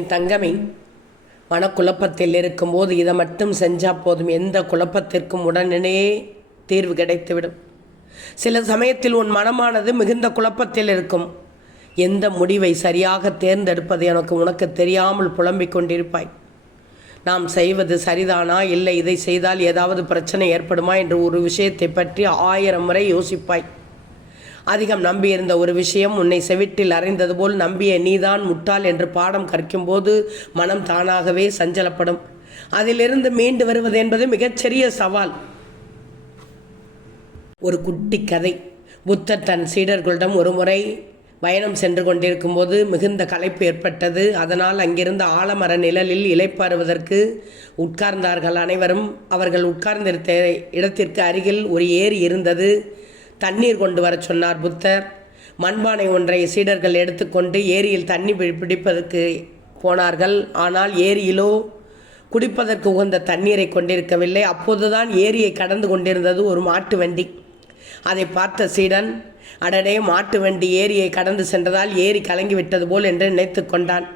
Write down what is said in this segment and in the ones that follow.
என் தங்கமே மனக்குழப்பத்தில் இருக்கும்போது இதை மட்டும் செஞ்சால் போதும். எந்த குழப்பத்திற்கும் உடனே தீர்வு கிடைத்துவிடும். சில சமயத்தில் உன் மனமானது மிகுந்த குழப்பத்தில் இருக்கும். எந்த முடிவை சரியாக தேர்ந்தெடுப்பது எனக்கு உனக்கு தெரியாமல் புலம்பிக் கொண்டிருப்பாய். நாம் செய்வது சரிதானா? இல்லை இதை செய்தால் ஏதாவது பிரச்சனை ஏற்படுமா? என்று ஒரு விஷயத்தை பற்றி ஆயிரம் முறை யோசிப்பாய். அதிகம் நம்பியிருந்த ஒரு விஷயம் உன்னை செவிட்டில் அறைந்தது போல் நம்பிய நீதான் முட்டாள் என்று பாடம் கற்கும்போது மனம் தானாகவே சஞ்சலப்படும். அதிலிருந்து மீண்டு வருவது என்பது மிகச்சிறிய சவால். ஒரு குட்டி கதை. புத்தர் தன் சீடர்களிடம் ஒரு முறை பயணம் சென்று கொண்டிருக்கும் போது மிகுந்த களைப்பு ஏற்பட்டது. அதனால் அங்கிருந்த ஆலமர நிழலில் இலைப்பாறுவதற்கு உட்கார்ந்தார்கள் அனைவரும். அவர்கள் உட்கார்ந்திருந்த இடத்திற்கு அருகில் ஒரு ஏரி இருந்தது. தண்ணீர் கொண்டு வரச் சொன்னார் புத்தர். மண்பானை ஒன்றை சீடர்கள் எடுத்துக்கொண்டு ஏரியில் தண்ணி பிடிப்பதற்கு போனார்கள். ஆனால் ஏரியிலோ குடிப்பதற்கு உகந்த தண்ணீரை கொண்டிருக்கவில்லை. அப்போதுதான் ஏரியை கடந்து கொண்டிருந்தது ஒரு மாட்டு வண்டி. அதை பார்த்த சீடன் அடனே மாட்டு வண்டி ஏரியை கடந்து சென்றதால் ஏரி கலங்கி விட்டது போல் என்று நினைத்து கொண்டான்.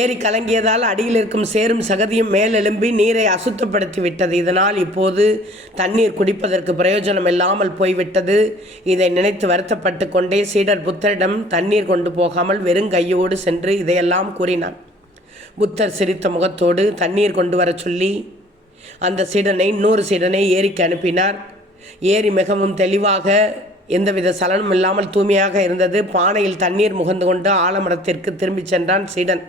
ஏரி கலங்கியதால் அடியில் இருக்கும் சேரும் சகதியும் மேலெலும்பி நீரை அசுத்தப்படுத்தி விட்டது. இதனால் இப்போது தண்ணீர் குடிப்பதற்கு பிரயோஜனம் இல்லாமல் போய்விட்டது. இதை நினைத்து வருத்தப்பட்டு கொண்டே சீடர் புத்தரிடம் தண்ணீர் கொண்டு போகாமல் வெறும் கையோடு சென்று இதையெல்லாம் கூறினான். புத்தர் சிரித்த முகத்தோடு தண்ணீர் கொண்டு வரச் சொல்லி அந்த சீடனை இன்னொரு சீடனை ஏரிக்கு அனுப்பினார். ஏரி மிகவும் தெளிவாக எந்தவித சலனும் இல்லாமல் தூய்மையாக இருந்தது. பானையில் தண்ணீர் முகந்து கொண்டு ஆலமரத்திற்கு திரும்பிச் சென்றான் சீடன்.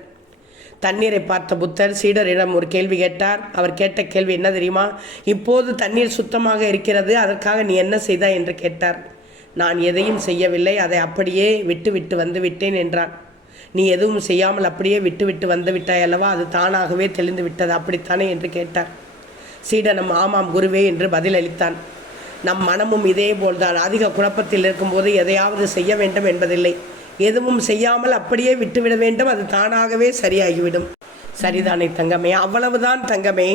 தண்ணீரை பார்த்த புத்தர் சீடரிடம் ஒரு கேள்வி கேட்டார். அவர் கேட்ட கேள்வி என்ன தெரியுமா? இப்போது தண்ணீர் சுத்தமாக இருக்கிறது அதற்காக நீ என்ன செய்தாய்? என்று கேட்டார். நான் எதையும் செய்யவில்லை அதை அப்படியே விட்டு விட்டு வந்து விட்டேன் என்றான். நீ எதுவும் செய்யாமல் அப்படியே விட்டு விட்டு வந்து விட்டாய் அல்லவா? அது தானாகவே தெளிந்து விட்டது அப்படித்தானே? என்று கேட்டார். சீடனம் ஆமாம் குருவே என்று பதிலளித்தான் நம் மனமும் இதே போல்தான். அதிக குழப்பத்தில் இருக்கும்போது எதையாவது செய்ய வேண்டும் என்பதில்லை. எதுவும் செய்யாமல் அப்படியே விட்டுவிட வேண்டும். அது தானாகவே சரியாகிவிடும். சரிதானே தங்கமே? அவ்வளவுதான் தங்கமே.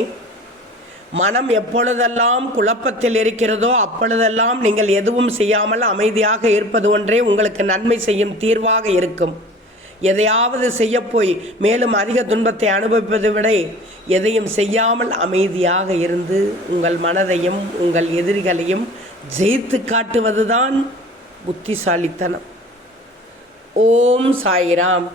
மனம் எப்பொழுதெல்லாம் குழப்பத்தில் இருக்கிறதோ அப்பொழுதெல்லாம் நீங்கள் எதுவும் செய்யாமல் அமைதியாக இருப்பது ஒன்றே உங்களுக்கு நன்மை செய்யும் தீர்வாக இருக்கும். எதையாவது செய்யப்போய் மேலும் அதிக துன்பத்தை அனுபவிப்பதை விட எதையும் செய்யாமல் அமைதியாக இருந்து உங்கள் மனதையும் உங்கள் எதிரிகளையும் ஜெயித்து காட்டுவதுதான் புத்திசாலித்தனம். ஓம் சாய்ராம்.